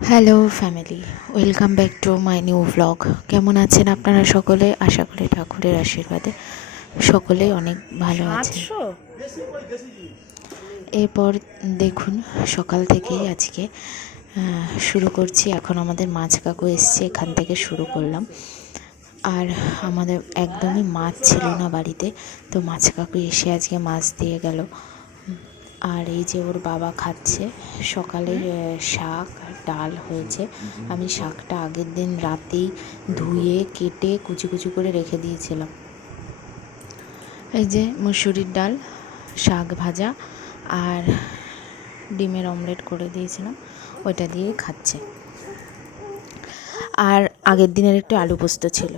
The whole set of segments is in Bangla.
Hello family welcome back to my new blog কেমন আছেন আপনারা সকলে? আশা করি ঠাকুরের আশীর্বাদে সকলেই অনেক ভালো আছেন। সাতশো এরপর দেখুন সকাল থেকেই আজকে শুরু করছি। এখন আমাদের মাছ কাকু এসছে এখান থেকে শুরু করলাম। আর আমাদের একদমই মাছ ছিল না বাড়িতে তো মাছ কাকু এসে আজকে মাছ দিয়ে গেল। আর এই যে ওর বাবা খাচ্ছে সকালে শাক, ডাল হয়েছে। আমি শাকটা আগের দিন রাতেই ধুয়ে, কেটে, কুচি কুচি করে রেখে দিয়েছিলাম। এই যে মুসুরির ডাল, শাক ভাজা আর ডিমের অমলেট করে দিয়েছিলাম, ওইটা দিয়ে খাচ্ছে। আর আগের দিনের একটু আলু পোস্ত ছিল।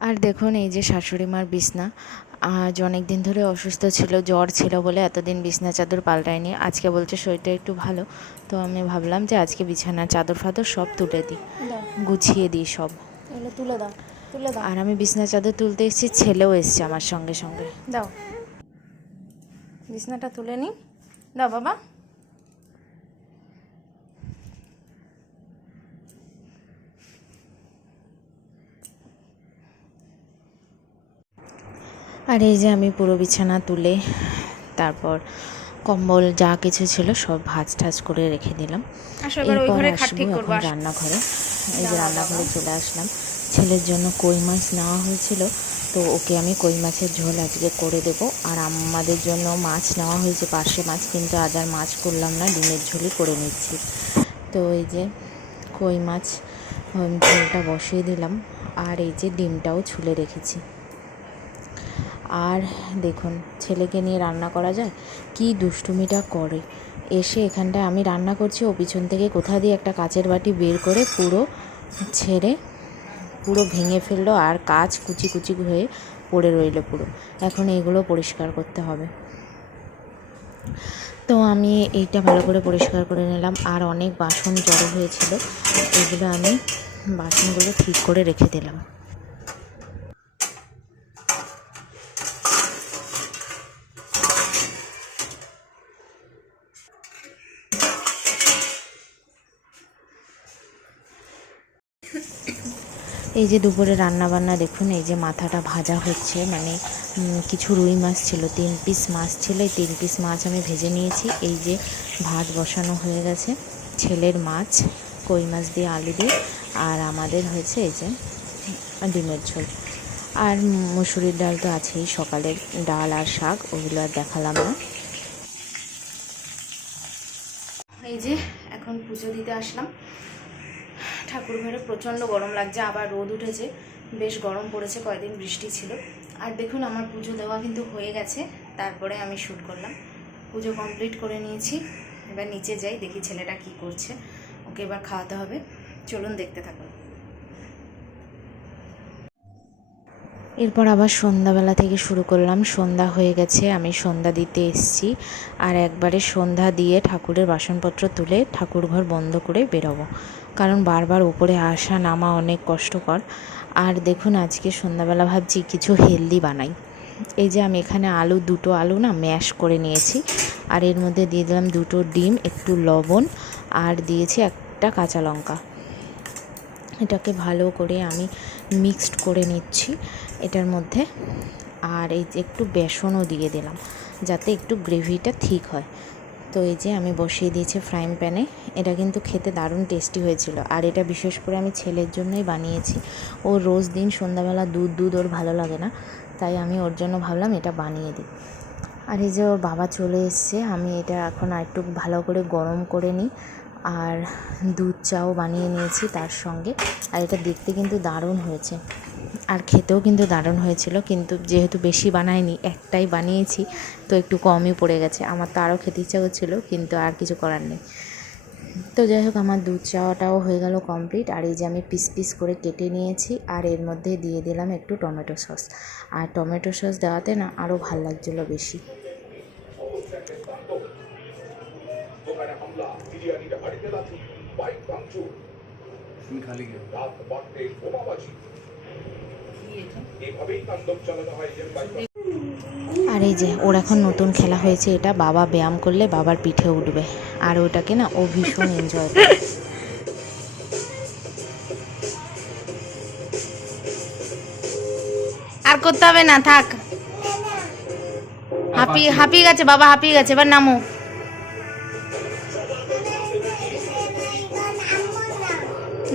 আর দেখুন, এই যে শাশুড়ি মার বিছনা আজ অনেক দিন ধরে অসুস্থ ছিল জ্বর ছিল বলে এতদিন বিছনা চাদর পাল্টায়নি। আজকে বলছে শরীরটা একটু ভালো। তো আমি ভাবলাম যে আজকে বিছানার চাদর ফাদর সব তুলে দিই। গুছিয়ে দিই সব। তুলে দাও তুলে দাও। আর আমি বিছনা চাদর তুলতে এসেছি ছেলেও এসছে আমার সঙ্গে সঙ্গে। দাও। বিছনাটা তুলে নি। দাও বাবা। আর এই যে আমি পুরো বিছানা তুলে তারপর কম্বল যা কিছু ছিল সব ভাজ ঠাজ করে রেখে দিলাম। এরপর আসব এখন রান্নাঘরে। এই যে রান্নাঘরে চলে আসলাম। ছেলের জন্য কই মাছ নেওয়া হয়েছিল তো ওকে আমি কই মাছের ঝোল আজকে করে দেব। আর আমাদের জন্য মাছ নেওয়া হয়েছে পার্শে মাছ কিন্তু আজ আর মাছ করলাম না ডিমের ঝোলই করে নিচ্ছি। তো এই যে কই মাছ ঝোলটা বসিয়ে দিলাম। আর এই যে ডিমটাও ছুলে রেখেছি। আর দেখুন, ছেলেকে নিয়ে রান্না করা যায়? কি দুষ্টুমিটা করে। এসে এখানটায় আমি রান্না করছি, ও পিছন থেকে কোথা দিয়ে একটা কাচের বাটি বের করে পুরো ছেড়ে, পুরো ভেঙে ফেলল আর কাচ কুচি কুচি হয়ে পড়ে রইল পুরো। এখন এইগুলো পরিষ্কার করতে হবে। তো আমি এইটা ভালো করে পরিষ্কার করে নিলাম। আর অনেক বাসন জড়ো হয়েছিল, এগুলো আমি বাসনগুলো ঠিক করে রেখে দিলাম। এই যে দুপুরে রান্না বান্না দেখুন, এই যে মাথাটা ভাজা হচ্ছে মানে কিছু রুই মাছ ছিল, তিন পিস মাছ ছিল, এই তিন পিস মাছ আমি ভেজে নিয়েছি। এই যে ভাত বসানো হয়ে গেছে, ছেলের মাছ, কই মাছ দিয়ে আলু দিয়ে, আর আমাদের হয়েছে এই যে ডিমের ঝোল। আর মুসুরির ডাল তো আছেই, সকালের ডাল আর শাক, ওগুলো আর দেখালাম না। এই যে এখন পুজো দিতে আসলাম। ঠাকুর ঘরে প্রচণ্ড গরম লাগছে, আবার রোদ উঠেছে। বেশ গরম পড়েছে, কয়েকদিন বৃষ্টি ছিল। আর দেখুন, আমার পুজো দেওয়া কিন্তু হয়ে গেছে, তারপরে আমি শ্যুট করলাম। পুজো কমপ্লিট করে নিয়েছি, এবার নিচে যাই, দেখি ছেলেটা কি করছে। ওকে এবার খাওয়াতে হবে। চলুন দেখতে থাকুন। এরপর আবার সন্ধ্যাবেলা থেকে শুরু করলাম। সন্ধ্যা হয়ে গেছে, আমি সন্ধ্যা দিতে এসেছি। আর একবারে সন্ধ্যা দিয়ে ঠাকুরের বাসনপত্র তুলে ঠাকুর ঘর বন্ধ করে বেরোবো। কারণ বারবার উপরে আসা নামা অনেক কষ্টকর। আর দেখুন, আজকে সন্ধ্যাবেলা ভাবছি কিছু হেলদি বানাই। এই যে আমি এখানে আলু, দুটো আলু না ম্যাশ করে নিয়েছি। আর এর মধ্যে দিয়ে দিলাম দুটো ডিম, একটু লবণ, আর দিয়েছি একটা কাঁচা লঙ্কা। এটাকে ভালো করে আমি মিক্সড করে নিচ্ছি এটার মধ্যে। আর এই একটু বেসনও দিয়ে দিলাম, যাতে একটু গ্রেভিটা ঠিক হয়। তো এই যে আমি বসিয়ে দিয়েছি ফ্রাইং প্যানে এটা কিন্তু খেতে দারুণ টেস্টি হয়েছিল। আর এটা বিশেষ করে আমি ছেলের জন্যই বানিয়েছি। ও রোজ দিন সন্ধ্যাবেলা দুধ দুধ ওর ভালো লাগে না। তাই আমি ওর জন্য ভাবলাম এটা বানিয়ে দিই। আর এই যে ওর বাবা চলে এসছে, আমি এটা এখন একটু ভালো করে গরম করে নিই। আর দুধ চাও বানিয়ে নিয়েছি তার সঙ্গে। আর এটা দেখতে কিন্তু দারুণ হয়েছে। আর খেতেও কিন্তু দারুণ হয়েছিল, কিন্তু যেহেতু বেশি বানাইনি, একটাই বানিয়েছি, তো একটু কমই পড়ে গেছে। আমার তো আরও খেতে ইচ্ছা করছিল কিন্তু আর কিছু করার নেই। তো যাই হোক, আমার দুধ চাওয়াটাও হয়ে গেল কমপ্লিট, আর এই যে আমি পিস পিস করে কেটে নিয়েছি, আর এর মধ্যে দিয়ে দিলাম একটু টমেটো সস। আর টমেটো সস দেওয়াতে না আরও ভালো লাগছিল বেশি। খালি আর এই যে, ওর এখন নতুন খেলা হয়েছে, এটা বাবা ব্যায়াম করলে বাবার পিঠে উঠবে। আর ওটাকে না, ও ভীষণ এনজয় করে। আর করতে হবে না, থাক। হাপি হাঁপিয়ে গেছে, বাবা হাঁপিয়ে গেছে, এবার নামো।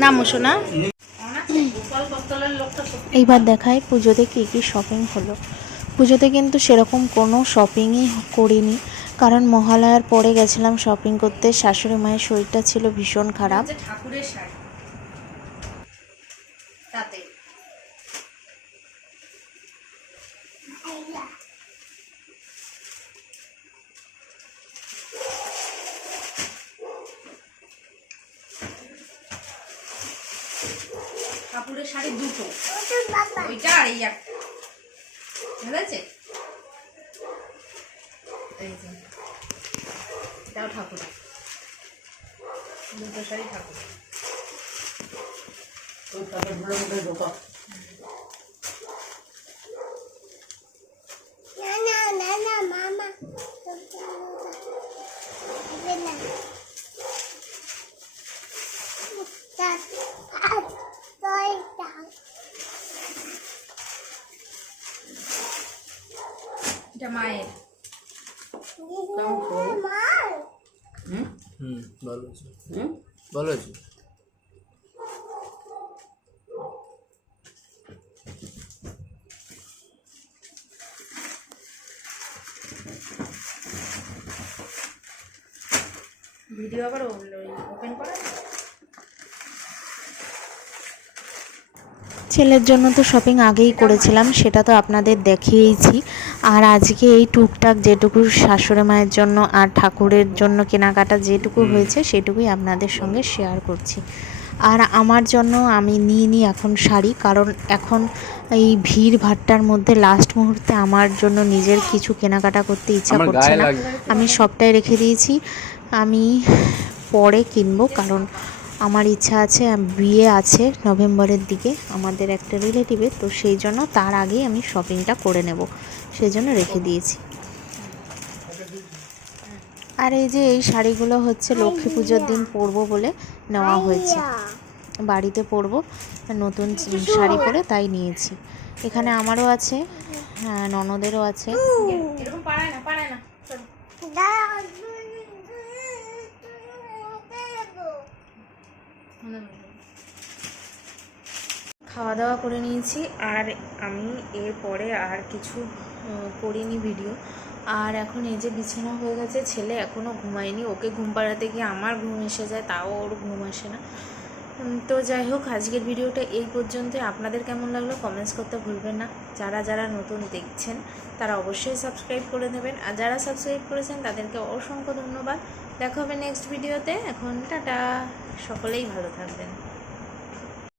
নামো শোনা এইবার দেখায় পুজোতে কী কী শপিং হলো। পুজোতে কিন্তু সেরকম কোনো শপিংই করিনি, কারণ মহালয়ার পরে গেছিলাম শপিং করতে, শাশুড়ি মায়ের শরীরটা ছিল ভীষণ খারাপ। ঠাকুরের শাড়ি। তাতে। ঠাকুরের শাড়ি দুটো ওইটা আর এই একটা বুঝেছে এই যে এটাও ঠাকুরের দুটো শাড়ি ঠাকুর এটা মায়ের। হুম? ভালো আছে। ভালো আছে? ভিডিও আবার ওপেন করা? ছেলের জন্য তো শপিং আগেই করেছিলাম সেটা তো আপনাদের দেখিয়েইছি। আর আজকে এই টুকটাক যেটুকু শাশুড়ি মায়ের জন্য আর ঠাকুরের জন্য কেনাকাটা যেটুকু হয়েছে সেটুকুই আপনাদের সঙ্গে শেয়ার করছি। আর আমার জন্য আমি নিয়ে নিই এখন শাড়ি কারণ এখন এই ভিড় ভাট্টার মধ্যে লাস্ট মুহূর্তে আমার জন্য নিজের কিছু কেনাকাটা করতে ইচ্ছা করছে না। আমি সবটাই রেখে দিয়েছি। আমি পরে কিনবো কারণ আমার ইচ্ছা আছে বিয়ে আছে নভেম্বরের দিকে আমাদের একটা রিলেটিভের তো সেই জন্য তার আগেই আমি শপিংটা করে নেব। সেই জন্য রেখে দিয়েছি। আর এই যে এই শাড়িগুলো হচ্ছে লক্ষ্মী পুজোর দিন পরবো বলে নেওয়া হয়েছে। বাড়িতে পরবো নতুন শাড়ি পরে তাই নিয়েছি। এখানে আমারও আছে হ্যাঁ ননদেরও আছে এরকম পারায় না পারায় না চলো। মনে হয় না। খাওয়া দাওয়া করে নিয়েছি, আর আমি এরপরে আর কিছু করিনি ভিডিও আর এখন এই যে বিছানা হয়ে গেছে, ছেলে এখনও ঘুমায়নি। ওকে ঘুম পাড়াতে গিয়ে আমার ঘুম এসে যায়, তাও ওর ঘুম আসে না। তো যাই হোক, আজকের ভিডিওটা এই পর্যন্তই। আপনাদের কেমন লাগল কমেন্টস করতে ভুলবেন না। যারা যারা নতুন দেখছেন, তারা অবশ্যই সাবস্ক্রাইব করে দেবেন আর যারা সাবস্ক্রাইব করেছেন, তাদেরকে অসংখ্য ধন্যবাদ। দেখা হবে নেক্সট ভিডিওতে এখন টাটা। সকলেই ভালো থাকবেন।